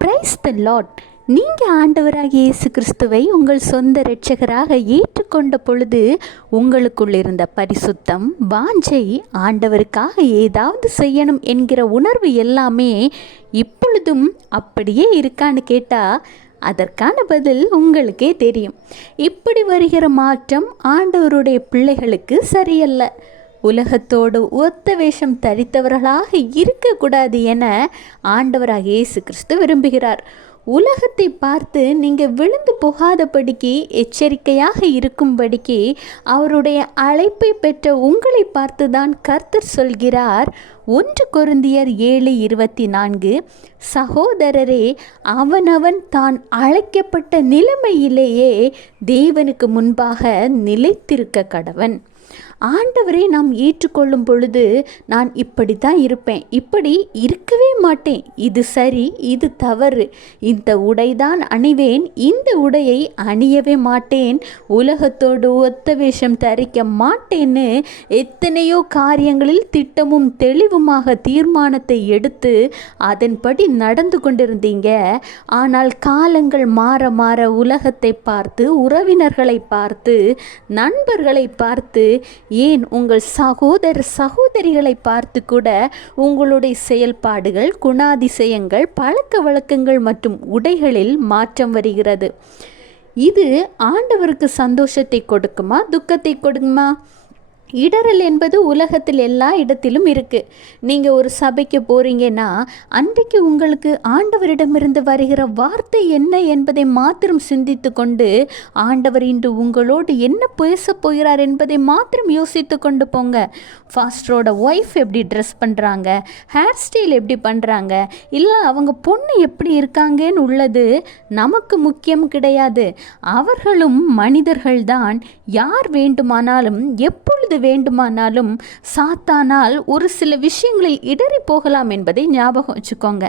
Praise the Lord. நீங்கள் ஆண்டவராகிய இயேசு கிறிஸ்துவை உங்கள் சொந்த இரட்சகராக ஏற்றுக்கொண்ட பொழுது உங்களுக்குள் இருந்த பரிசுத்தம், வாஞ்சை, ஆண்டவருக்காக ஏதாவது செய்யணும் என்கிற உணர்வு எல்லாமே இப்பொழுதும் அப்படியே இருக்கான்னு கேட்டால் அதற்கான பதில் உங்களுக்கே தெரியும். இப்படி வருகிற மாற்றம் ஆண்டவருடைய பிள்ளைகளுக்கு சரியல்ல. உலகத்தோடு ஒத்த வேஷம் தரித்தவர்களாக இருக்கக்கூடாது என ஆண்டவராக இயேசு கிறிஸ்து விரும்புகிறார். உலகத்தை பார்த்து நீங்கள் விழுந்து போகாதபடிக்கு எச்சரிக்கையாக இருக்கும்படிக்கு அவருடைய அழைப்பை பெற்ற உங்களை பார்த்து தான் கர்த்தர் சொல்கிறார். 1 கொரிந்தியர் 7:24, சகோதரரே, அவனவன் தான் அழைக்கப்பட்ட நிலைமையிலேயே தேவனுக்கு முன்பாக நிலைத்திருக்க கடவன். ஆண்டவரை நாம் ஏற்றுக்கொள்ளும் பொழுது நான் இப்படி தான் இருப்பேன், இப்படி இருக்கவே மாட்டேன், இது சரி, இது தவறு, இந்த உடைதான் அணிவேன், இந்த உடையை அணியவே மாட்டேன், உலகத்தோடு ஒத்த வேஷம் தரிக்க மாட்டேன்னு எத்தனையோ காரியங்களில் திட்டமும் தெளிவுமாக தீர்மானத்தை எடுத்து அதன்படி நடந்து கொண்டிருந்தீங்க. ஆனால் காலங்கள் மாற மாற உலகத்தை பார்த்து, உறவினர்களை பார்த்து, நண்பர்களை பார்த்து, ஏன் உங்கள் சகோதர சகோதரிகளை பார்த்து கூட உங்களுடைய செயல்பாடுகள், குணாதிசயங்கள், பழக்க வழக்கங்கள் மற்றும் உடைகளில் மாற்றம் வருகிறது. இது ஆண்டவருக்கு சந்தோஷத்தை கொடுக்குமா, துக்கத்தை கொடுக்குமா? இடறல் என்பது உலகத்தில் எல்லா இடத்திலும் இருக்குது. நீங்கள் ஒரு சபைக்கு போகிறீங்கன்னா அன்றைக்கு உங்களுக்கு ஆண்டவரிடமிருந்து வருகிற வார்த்தை என்ன என்பதை மாத்திரம் சிந்தித்து கொண்டு, ஆண்டவர் இன்று உங்களோடு என்ன பேசப் போகிறார் என்பதை மாத்திரம் யோசித்து கொண்டு போங்க. ஃபாஸ்டரோட ஒய்ஃப் எப்படி ட்ரெஸ் பண்ணுறாங்க, ஹேர் ஸ்டைல் எப்படி பண்ணுறாங்க, இல்லை அவங்க பொண்ணு எப்படி இருக்காங்கன்னு உள்ளது நமக்கு முக்கியம் கிடையாது. அவர்களும் மனிதர்கள்தான். யார் வேண்டுமானாலும் எப்பொழுது வேண்டுமானாலும் சாத்தானால் ஒரு சில விஷயங்களில் இடறி போகலாம் என்பதை ஞாபகம் வச்சுக்கோங்க.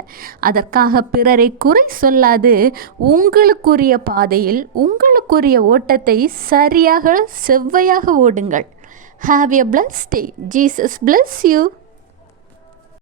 அதற்காக பிறரை குறை சொல்லாது உங்களுக்குரிய பாதையில் உங்களுக்குரிய ஓட்டத்தை சரியாக செவ்வையாக ஓடுங்கள். Have a blessed day. Jesus bless you.